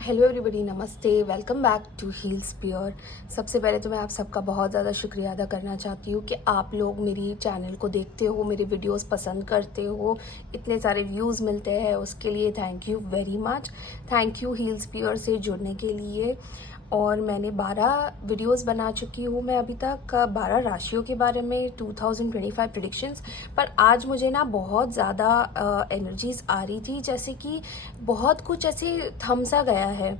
Hello everybody, नमस्ते, welcome back to Heals Pure. सबसे पहले तो मैं आप सबका बहुत ज़्यादा शुक्रिया अदा करना चाहती हूँ कि आप लोग मेरी चैनल को देखते हो, मेरे वीडियोस पसंद करते हो, इतने सारे व्यूज़ मिलते हैं, उसके लिए thank you very much. Thank you heels pure से जुड़ने के लिए। और मैंने 12 वीडियोस बना चुकी हूँ मैं अभी तक, 12 राशियों के बारे में, 2025 प्रेडिक्शंस। पर आज मुझे ना बहुत ज़्यादा एनर्जीज आ रही थी, जैसे कि बहुत कुछ ऐसे थम सा गया है।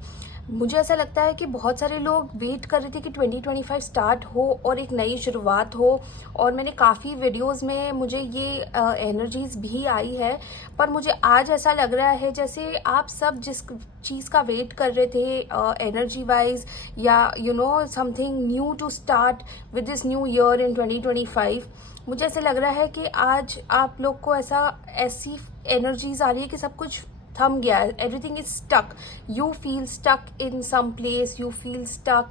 मुझे ऐसा लगता है कि बहुत सारे लोग वेट कर रहे थे कि 2025 स्टार्ट हो और एक नई शुरुआत हो। और मैंने काफ़ी वीडियोस में मुझे ये एनर्जीज भी आई है। पर मुझे आज ऐसा लग रहा है जैसे आप सब जिस चीज़ का वेट कर रहे थे एनर्जी वाइज, या something new to start with this new year in 2025, मुझे ऐसा लग रहा है कि आज आप लोग को ऐसी एनर्जीज आ रही है कि सब कुछ थम गया है, everything is stuck. You feel stuck in some place, you feel stuck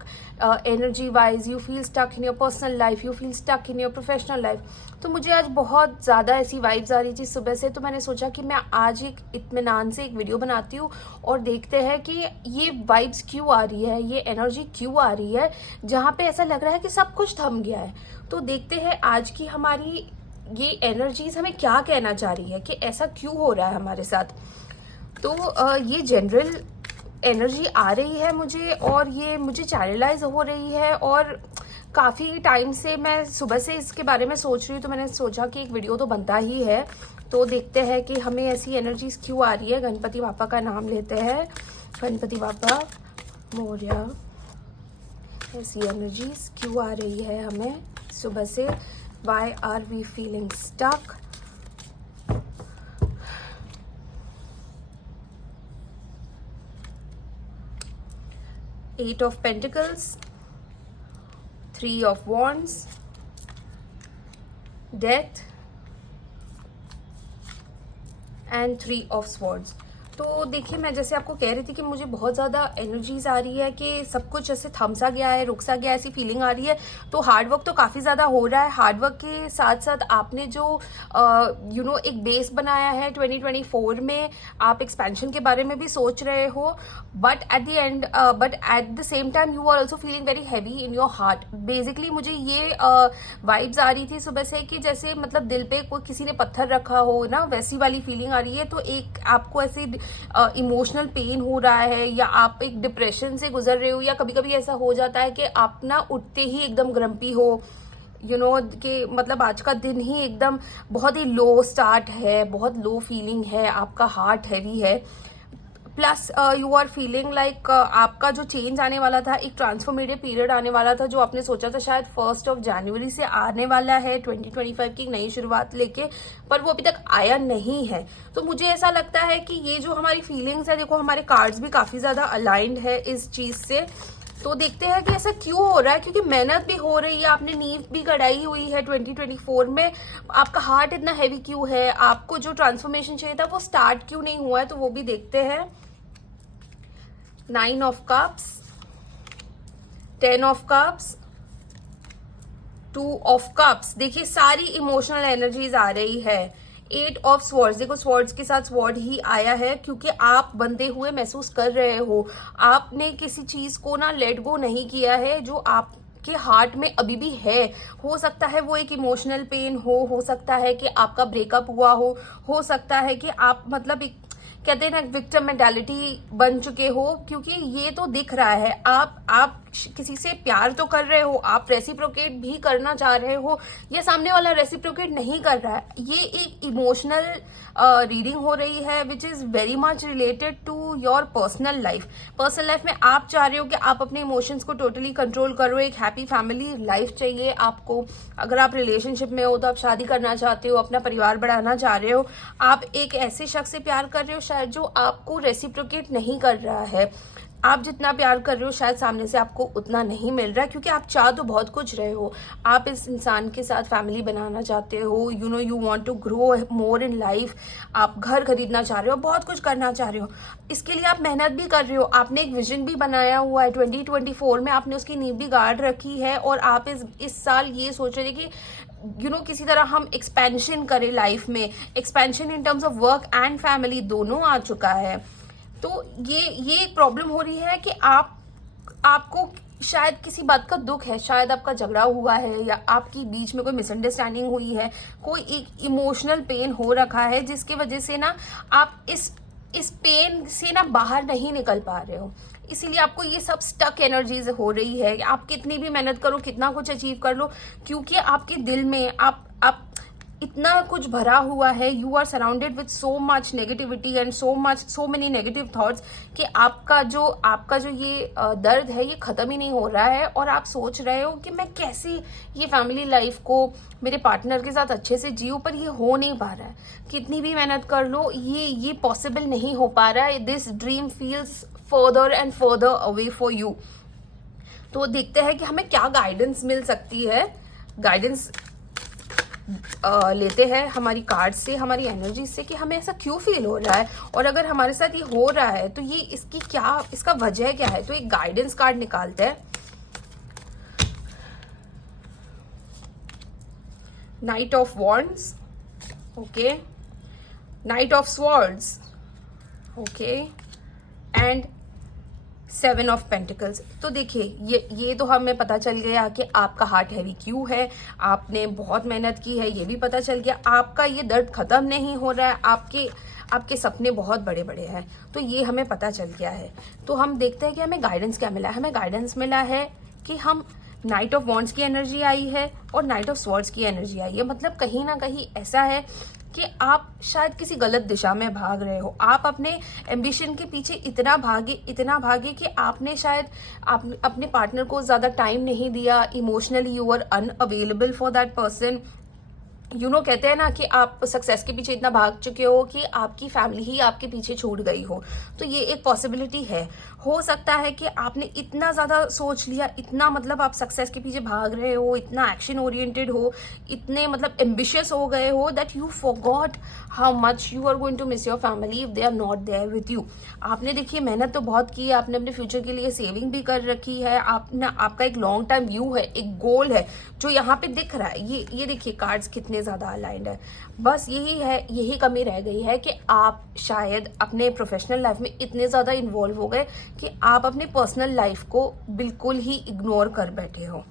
energy wise, you feel stuck in your personal life, you feel stuck in your professional life. तो मुझे आज बहुत ज़्यादा ऐसी वाइब्स आ रही थी सुबह से, तो मैंने सोचा कि मैं आज एक इत्मीनान से एक वीडियो बनाती हूँ और देखते हैं कि ये वाइब्स क्यों आ रही है, ये एनर्जी क्यों आ रही है जहाँ पे ऐसा लग रहा है कि सब कुछ थम गया है। तो देखते हैं आज की हमारी ये एनर्जीज हमें क्या कहना चाह रही है कि ऐसा क्यों हो रहा है हमारे साथ। तो ये जनरल एनर्जी आ रही है मुझे, और ये मुझे चैनलाइज हो रही है। और काफ़ी टाइम से मैं सुबह से इसके बारे में सोच रही हूँ, तो मैंने सोचा कि एक वीडियो तो बनता ही है। तो देखते हैं कि हमें ऐसी एनर्जीज क्यों आ रही है। गणपति बापा का नाम लेते हैं, गणपति बापा मोरया। ऐसी एनर्जीज क्यों आ रही है हमें सुबह से? Why are we feeling stuck? Eight of Pentacles, Three of Wands, Death and Three of Swords। तो देखिए, मैं जैसे आपको कह रही थी कि मुझे बहुत ज़्यादा एनर्जीज आ रही है कि सब कुछ ऐसे थम सा गया है, रुक सा गया है, ऐसी फीलिंग आ रही है। तो हार्डवर्क तो काफ़ी ज़्यादा हो रहा है। हार्डवर्क के साथ साथ आपने जो एक बेस बनाया है 2024 में, आप एक्सपेंशन के बारे में भी सोच रहे हो। But at the same time you are also feeling very heavy in your heart. Basically मुझे ये वाइब्स आ रही थी सुबह से कि जैसे मतलब दिल पे कोई किसी ने पत्थर रखा हो ना, वैसी वाली फीलिंग आ रही है। तो एक आपको ऐसी इमोशनल पेन हो रहा है, या आप एक डिप्रेशन से गुजर रहे हो, या कभी कभी ऐसा हो जाता है कि आप ना उठते ही एकदम ग्रम्पी हो, कि मतलब आज का दिन ही एकदम बहुत ही लो स्टार्ट है, बहुत लो फीलिंग है, आपका हार्ट हैवी है। Plus you are feeling like आपका जो चेंज आने वाला था, एक ट्रांसफॉर्मेटिव पीरियड आने वाला था, जो आपने सोचा था शायद 1 जनवरी से आने वाला है 2025 की नई शुरुआत लेके, पर वो अभी तक आया नहीं है। तो मुझे ऐसा लगता है कि ये जो हमारी फीलिंग्स है, देखो हमारे कार्ड्स भी काफ़ी ज़्यादा अलाइंड है इस चीज़ से। तो देखते हैं कि ऐसा क्यों हो रहा है, क्योंकि मेहनत भी हो रही है, आपने नींव भी गड़ाई हुई है 2024 में। आपका हार्ट इतना हैवी क्यों है, आपको जो ट्रांसफॉर्मेशन चाहिए था वो स्टार्ट क्यों नहीं हुआ है, तो वो भी देखते हैं। 9 of Cups, 10 of Cups, 2 of Cups। देखिए सारी इमोशनल एनर्जीज आ रही है। 8 of Swords, देखो स्वर्ड्स के साथ स्वॉर्ड ही आया है, क्योंकि आप बंधे हुए महसूस कर रहे हो। आपने किसी चीज को ना लेट गो नहीं किया है जो आप के हार्ट में अभी भी है। हो सकता है वो एक इमोशनल पेन हो सकता है कि आपका ब्रेकअप हुआ हो सकता है कि आप मतलब एक कहते हैं ना विक्टिम मेंटालिटी बन चुके हो, क्योंकि ये तो दिख रहा है। आप किसी से प्यार तो कर रहे हो, आप रेसिप्रोकेट भी करना चाह रहे हो, ये सामने वाला रेसिप्रोकेट नहीं कर रहा है। ये एक इमोशनल रीडिंग हो रही है which is very much related to your personal life. Personal life में आप चाह रहे हो कि आप अपने इमोशंस को टोटली कंट्रोल करो, एक हैप्पी फैमिली लाइफ चाहिए आपको। अगर आप रिलेशनशिप में हो तो आप शादी करना चाहते हो, अपना परिवार बढ़ाना चाह रहे हो। आप एक ऐसे शख्स से प्यार कर रहे हो शायद जो आपको रेसिप्रोकेट नहीं कर रहा है। आप जितना प्यार कर रहे हो शायद सामने से आपको उतना नहीं मिल रहा है, क्योंकि आप चाह तो बहुत कुछ रहे हो। आप इस इंसान के साथ फैमिली बनाना चाहते हो, you want to grow more in life. आप घर खरीदना चाह रहे हो, बहुत कुछ करना चाह रहे हो, इसके लिए आप मेहनत भी कर रहे हो। आपने एक विजन भी बनाया हुआ है 2024 में, आपने उसकी नींव भी गाड़ रखी है, और आप इस साल ये सोच रहे थे कि किसी तरह हम एक्सपेंशन करें लाइफ में। Expansion in terms of work and family दोनों आ चुका है। तो ये एक प्रॉब्लम हो रही है कि आपको शायद किसी बात का दुख है, शायद आपका झगड़ा हुआ है या आपकी बीच में कोई मिसअंडरस्टैंडिंग हुई है, कोई एक इमोशनल पेन हो रखा है जिसकी वजह से ना आप इस पेन से ना बाहर नहीं निकल पा रहे हो। इसीलिए आपको ये सब स्टक एनर्जीज हो रही है। आप कितनी भी मेहनत करो, कितना कुछ अचीव कर लो, क्योंकि आपके दिल में आप इतना कुछ भरा हुआ है, you are surrounded with so much negativity and so many negative thoughts कि आपका जो ये दर्द है ये खत्म ही नहीं हो रहा है। और आप सोच रहे हो कि मैं कैसे ये फैमिली लाइफ को मेरे पार्टनर के साथ अच्छे से जीऊं, पर ये हो नहीं पा रहा है। कितनी भी मेहनत कर लो, ये पॉसिबल नहीं हो पा रहा है। This dream feels further and further away for you. तो देखते हैं कि हमें क्या गाइडेंस मिल सकती है। गाइडेंस लेते हैं हमारी कार्ड से, हमारी एनर्जी से, कि हमें ऐसा क्यों फील हो रहा है, और अगर हमारे साथ ये हो रहा है तो ये इसका वजह क्या है। तो एक गाइडेंस कार्ड निकालते हैं। Night of wands, okay, night of swords, okay, and 7 of pentacles. तो देखिए ये तो हमें पता चल गया कि आपका हार्ट हैवी क्यों है, आपने बहुत मेहनत की है, ये भी पता चल गया। आपका ये दर्द खत्म नहीं हो रहा है, आपके सपने बहुत बड़े बड़े हैं, तो ये हमें पता चल गया है। तो हम देखते हैं कि हमें गाइडेंस क्या मिला है। हमें गाइडेंस मिला है कि हम नाइट ऑफ वॉन्ड्स की एनर्जी आई है और नाइट ऑफ स्वॉर्ड्स की एनर्जी आई है। मतलब कहीं ना कहीं ऐसा है कि आप शायद किसी गलत दिशा में भाग रहे हो। आप अपने एम्बिशन के पीछे इतना भागे कि आपने शायद अपने पार्टनर को ज्यादा टाइम नहीं दिया। Emotionally you are unavailable for that person. कहते हैं ना कि आप सक्सेस के पीछे इतना भाग चुके हो कि आपकी फैमिली ही आपके पीछे छूट गई हो। तो ये एक पॉसिबिलिटी है। हो सकता है कि आपने इतना ज़्यादा सोच लिया, इतना मतलब आप सक्सेस के पीछे भाग रहे हो, इतना एक्शन ओरिएंटेड हो, इतने मतलब एम्बिशियस हो गए हो that you forgot how much you are going to miss your family if they are not there with you. आपने देखिए मेहनत तो बहुत की है, आपने अपने फ्यूचर के लिए सेविंग भी कर रखी है, आपका एक लॉन्ग टर्म व्यू है, एक गोल है जो यहाँ पे दिख रहा है। ये देखिए कार्ड्स कितने ज्यादा अलाइंड है। बस यही कमी रह गई है कि आप शायद अपने प्रोफेशनल लाइफ में इतने ज्यादा इन्वॉल्व हो गए कि आप अपने पर्सनल लाइफ को बिल्कुल ही इग्नोर कर बैठे हो।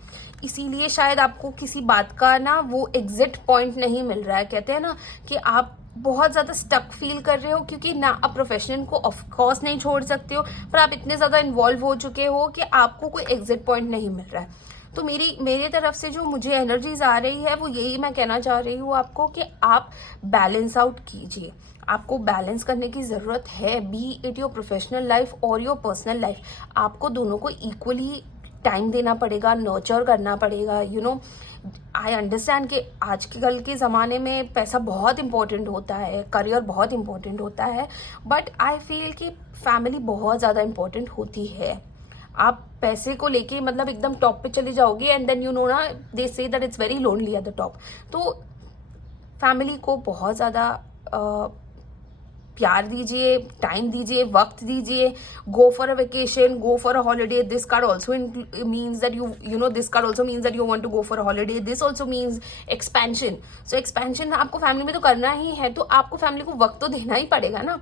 इसीलिए शायद आपको किसी बात का ना वो एग्जिट पॉइंट नहीं मिल रहा है। कहते हैं ना कि आप बहुत ज्यादा स्टक फील कर रहे हो, क्योंकि ना आप प्रोफेशन को ऑफ कोर्स नहीं छोड़ सकते हो, पर आप इतने ज्यादा इन्वॉल्व हो चुके हो कि आपको कोई एग्जिट पॉइंट नहीं मिल रहा है। तो मेरी तरफ से जो मुझे एनर्जीज आ रही है वो यही मैं कहना चाह रही हूँ आपको कि आप बैलेंस आउट कीजिए। आपको बैलेंस करने की जरूरत है, B it your professional life और योर पर्सनल लाइफ। आपको दोनों को इक्वली टाइम देना पड़ेगा, नर्चर करना पड़ेगा। आई अंडरस्टैंड कि आज के कल के ज़माने में पैसा बहुत इंपॉर्टेंट होता है, करियर बहुत इंपॉर्टेंट होता है, बट आई फील कि फैमिली बहुत ज़्यादा इंपॉर्टेंट होती है। आप पैसे को लेके मतलब एकदम टॉप पे चले जाओगे एंड देन ना they say that it's very lonely at the top. तो फैमिली को बहुत ज़्यादा प्यार दीजिए, टाइम दीजिए, वक्त दीजिए। Go for a vacation, go for a holiday. This card also means that this card also means that you want to go for a holiday. This also means expansion. So expansion आपको family में तो करना ही है, तो आपको family को वक्त तो देना ही पड़ेगा ना।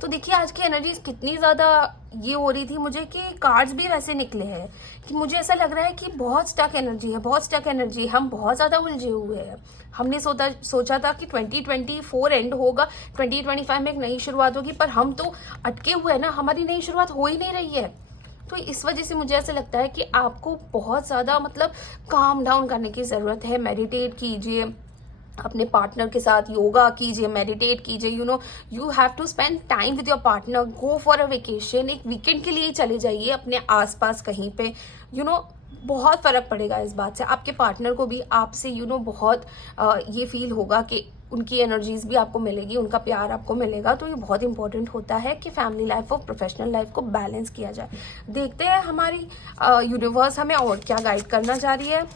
तो देखिए आज की एनर्जी कितनी ज्यादा ये हो रही थी मुझे कि कार्ड्स भी वैसे निकले हैं कि मुझे ऐसा लग रहा है कि बहुत स्टक एनर्जी है, बहुत स्टक एनर्जी। हम बहुत ज्यादा उलझे हुए हैं। हमने सोचा था कि 2024 एंड होगा, 2025 में एक नई शुरुआत होगी, पर हम तो अटके हुए हैं ना, हमारी नई शुरुआत हो ही नहीं रही है। तो इस वजह से मुझे ऐसा लगता है कि आपको बहुत ज्यादा मतलब काम डाउन करने की जरूरत है। मेडिटेट कीजिए, अपने पार्टनर के साथ योगा कीजिए, मेडिटेट कीजिए। You have to spend time with your partner. Go for a vacation, एक वीकेंड के लिए चले जाइए अपने आसपास कहीं पे। बहुत फर्क पड़ेगा इस बात से। आपके पार्टनर को भी आपसे बहुत ये फील होगा कि उनकी एनर्जीज भी आपको मिलेगी, उनका प्यार आपको मिलेगा। तो ये बहुत इंपॉर्टेंट होता है कि फैमिली लाइफ और प्रोफेशनल लाइफ को बैलेंस किया जाए। देखते हैं हमारी यूनिवर्स हमें और क्या गाइड करना चाह रही है।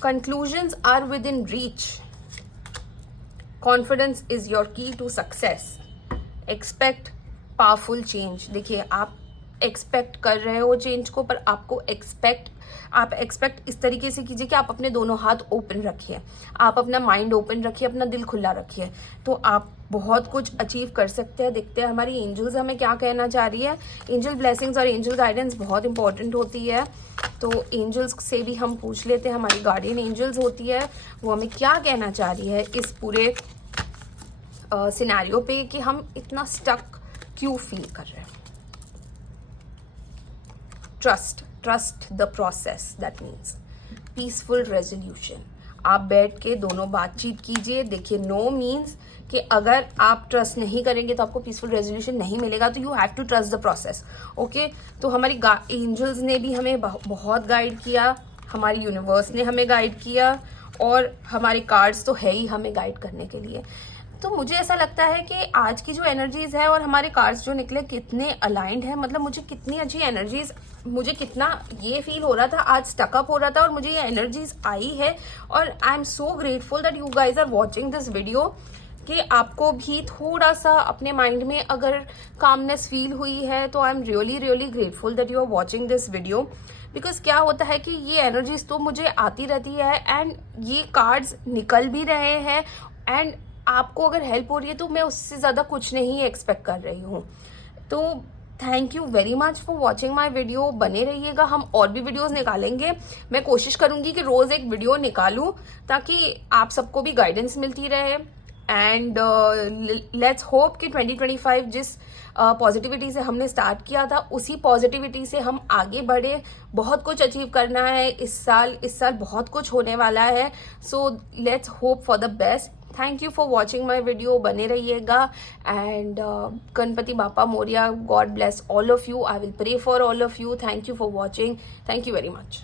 Conclusions are within reach. Confidence is your key to success. Expect powerful change. देखिए आप एक्सपेक्ट कर रहे हो चेंज को, पर आपको आप एक्सपेक्ट इस तरीके से कीजिए कि आप अपने दोनों हाथ ओपन रखिए, आप अपना माइंड ओपन रखिए, अपना दिल खुला रखिए, तो आप बहुत कुछ अचीव कर सकते हैं। देखते हैं हमारी एंजल्स हमें क्या कहना चाह रही है। एंजल ब्लेसिंग्स और एंजल गाइडेंस बहुत इंपॉर्टेंट होती है, तो एंजल्स से भी हम पूछ लेते हैं, हमारी गार्डियन एंजल्स होती है, वो हमें क्या कहना चाह रही है इस पूरे सिनेरियो पे कि हम इतना स्टक क्यों फील कर रहे हैं। Trust the process, that means peaceful resolution. आप बैठ के दोनों बातचीत कीजिए। देखिए, नो मीन्स कि अगर आप ट्रस्ट नहीं करेंगे तो आपको पीसफुल रेजोल्यूशन नहीं मिलेगा, तो you have to trust the process. Okay, तो हमारी एंजल्स ने भी हमें बहुत गाइड किया, हमारी यूनिवर्स ने हमें गाइड किया, और हमारे कार्ड्स तो है ही हमें गाइड करने के लिए। तो मुझे ऐसा लगता है कि आज की जो एनर्जीज है और हमारे कार्ड्स जो निकले कितने अलाइंड है, मतलब मुझे कितनी अच्छी एनर्जीज, मुझे कितना ये फील हो रहा था, आज स्टकअप हो रहा था और मुझे ये एनर्जीज आई है। और I am so grateful that you guys are watching this video, कि आपको भी थोड़ा सा अपने माइंड में अगर कामनेस फील हुई है, तो I am really really grateful that you are watching this video. Because क्या होता है कि ये एनर्जीज तो मुझे आती रहती है, एंड ये कार्ड्स निकल भी रहे हैं, एंड आपको अगर हेल्प हो रही है तो मैं उससे ज़्यादा कुछ नहीं एक्सपेक्ट कर रही हूँ। तो thank you very much for watching my video. बने रहिएगा, हम और भी वीडियोस निकालेंगे। मैं कोशिश करूँगी कि रोज़ एक वीडियो निकालूँ, ताकि आप सबको भी गाइडेंस मिलती रहे। एंड लेट्स होप कि 2025 जिस पॉजिटिविटी से हमने स्टार्ट किया था, उसी पॉजिटिविटी से हम आगे बढ़े। बहुत कुछ अचीव करना है इस साल बहुत कुछ होने वाला है। So let's hope for the best. Thank you for watching my video. बने रहिएगा, and Ganpati Bappa Morya, God bless all of you. I will pray for all of you. Thank you for watching. Thank you very much.